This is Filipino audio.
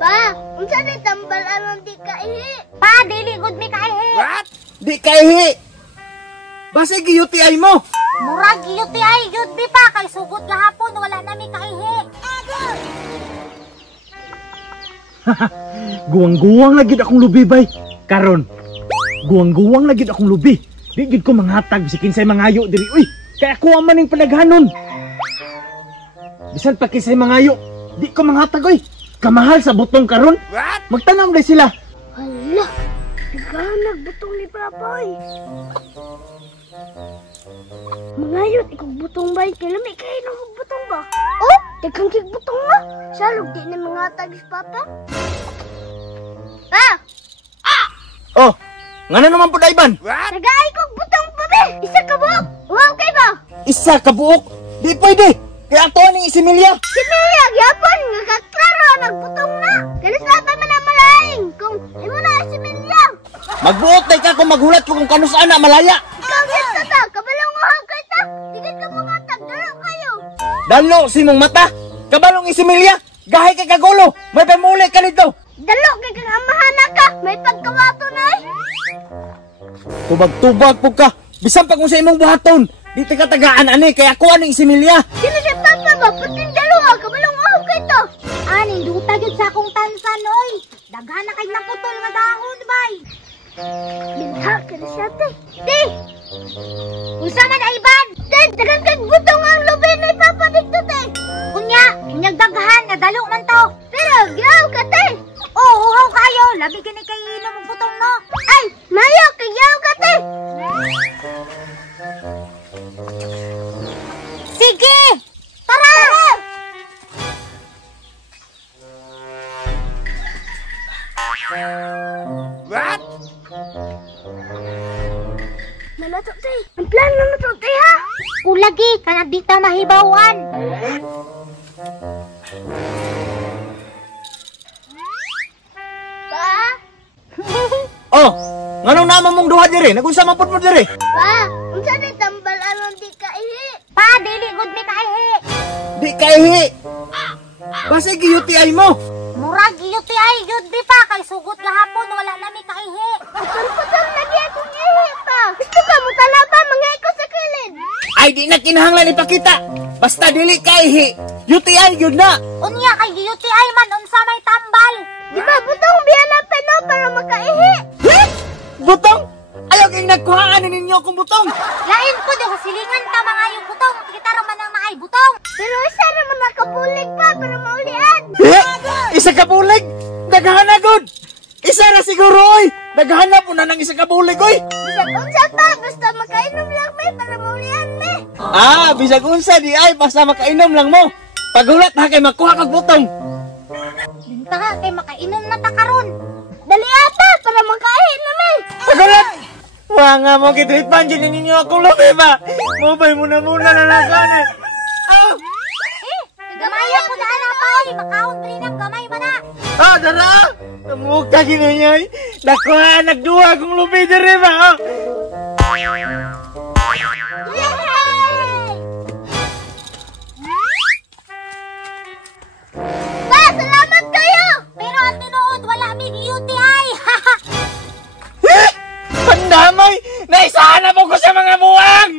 Pa, unsa ni tambal aron di kaihi? Pa, dili good mi kaihi. What? Di kaihi. Basta gi-UTI mo. Murag UTI yun mi pa kay sugod gahapon wala na mi kaihi. Guwang-guwang lagi akong lubi bay. Karon. Guwang-guwang lagi akong lubi. Di gid ko manghatag si kinsay mangayo diri. Uy, kaya kuha man ning panaghanon. Bisan pa kinsay mangayo, di ko manghatag oy. Kamahal sa butong karon. What? Magtanong day sila. Hala, naghanag butong ni Papoy. Mangayot, ikong butong ba? Kilami kayo ng butong ba? Oh, daghang kig butong na. Salog di na mga tagis Papa. Pa! Oh, ngano naman po dayban? What? Nagay kong butong pa be! Isa ka buok! Wow, kay ba? Isa ka buok. Di pwede. Kaya ato ning isimilya. Si Mia, gyapon, nga kaklaro, nagbutong na. Kalis na pa man ang malaing kung imo na si Mia. Magbuot day ka kung maghulat ko kung kano saan na malaya. Ikaw yan ta, kabalong uhab kay ta. Tigit ka mga tagdaro kayo. Dalo si mong mata. Kabalong isimilya. Gahay kay kagulo. May pamuli ka dito. Dalo kay kang amahana ka, may pagkawato na eh. Tubag-tubag po ka. Bisan pa kung sa imong buhaton. Di ka tagaan ani kaya kuha ning isimilya. Sino si Papa ba? Puting dalawa, kabalong uhab kay ta. Ani duta gyud sa akong tansan oy. Daghan na kay naputol nga dahon bay. Binha ka na siya, te. Te! Unsa man ayban? Te, dagang kag butong ang lubi ni Papa dito, te. Unyag daghan nga dalo man to. Pero, giyaw ka, te. Oh, uhaw kayo. Labi kini kay inom og butong no. Ay, mayo, kayaw ka, te. Sige! Tara! What? Nalato, te. Ang plan na nato, te, ha? Kulagi kana di ta mahibawan. Pa? Oh, nganong naman mong duha diri? Nagunsa man pud mo diri? Pa, unsa ni tambal aron di kaihi? Pa, dili good mi kaihi. Di kaihi. Basta gi-UTI mo. Murag UTI yun di pa kay sugot gahapon wala na mi kaihi. Putol-putol lagi akong ihi, pa. Gusto ka mo talaba, mga iko sa kilid. Ay di na kinahanglan ipakita. Basta dili kaihi. UTI yun na. Unya kay UTI man unsa may tambal. Di ba, butong biyan ang peno para makaihi? Butong? Ayaw kayong nagkuhaan ninyo kung butong. Lain ko di silingan ta mga yung butong. Kita raman ang naay butong. Pero isa naman nakapulig pa para maulian. Isa ka bulig. Daghan na good. Isa na siguro oy. Daghan na po na ng isa ka bulig oy. Bisag unsa pa, basta makainom lang may para maulian me. Ah, bisag unsa di ay basta makainom lang mo. Pagulat ha kay makuha kag butong. Binta ka kay makainom na ta karon. Dali ata para makaihi na me. Pagulat. Wa nga mo kitrit panjin ninyo akong lobe ba. Mobile mo na muna na nasan. Ah, Gamaya ko na na pa. Makaon pa rin ang gamay man na. ah dara. Mukha ginayay. Nakuha nagduha kong lobe diri ba. Yay! Pa, salamat kayo. Pero ang tinuod wala mi UTI. Pandamay! Naisahan na po ko sa mga buwang!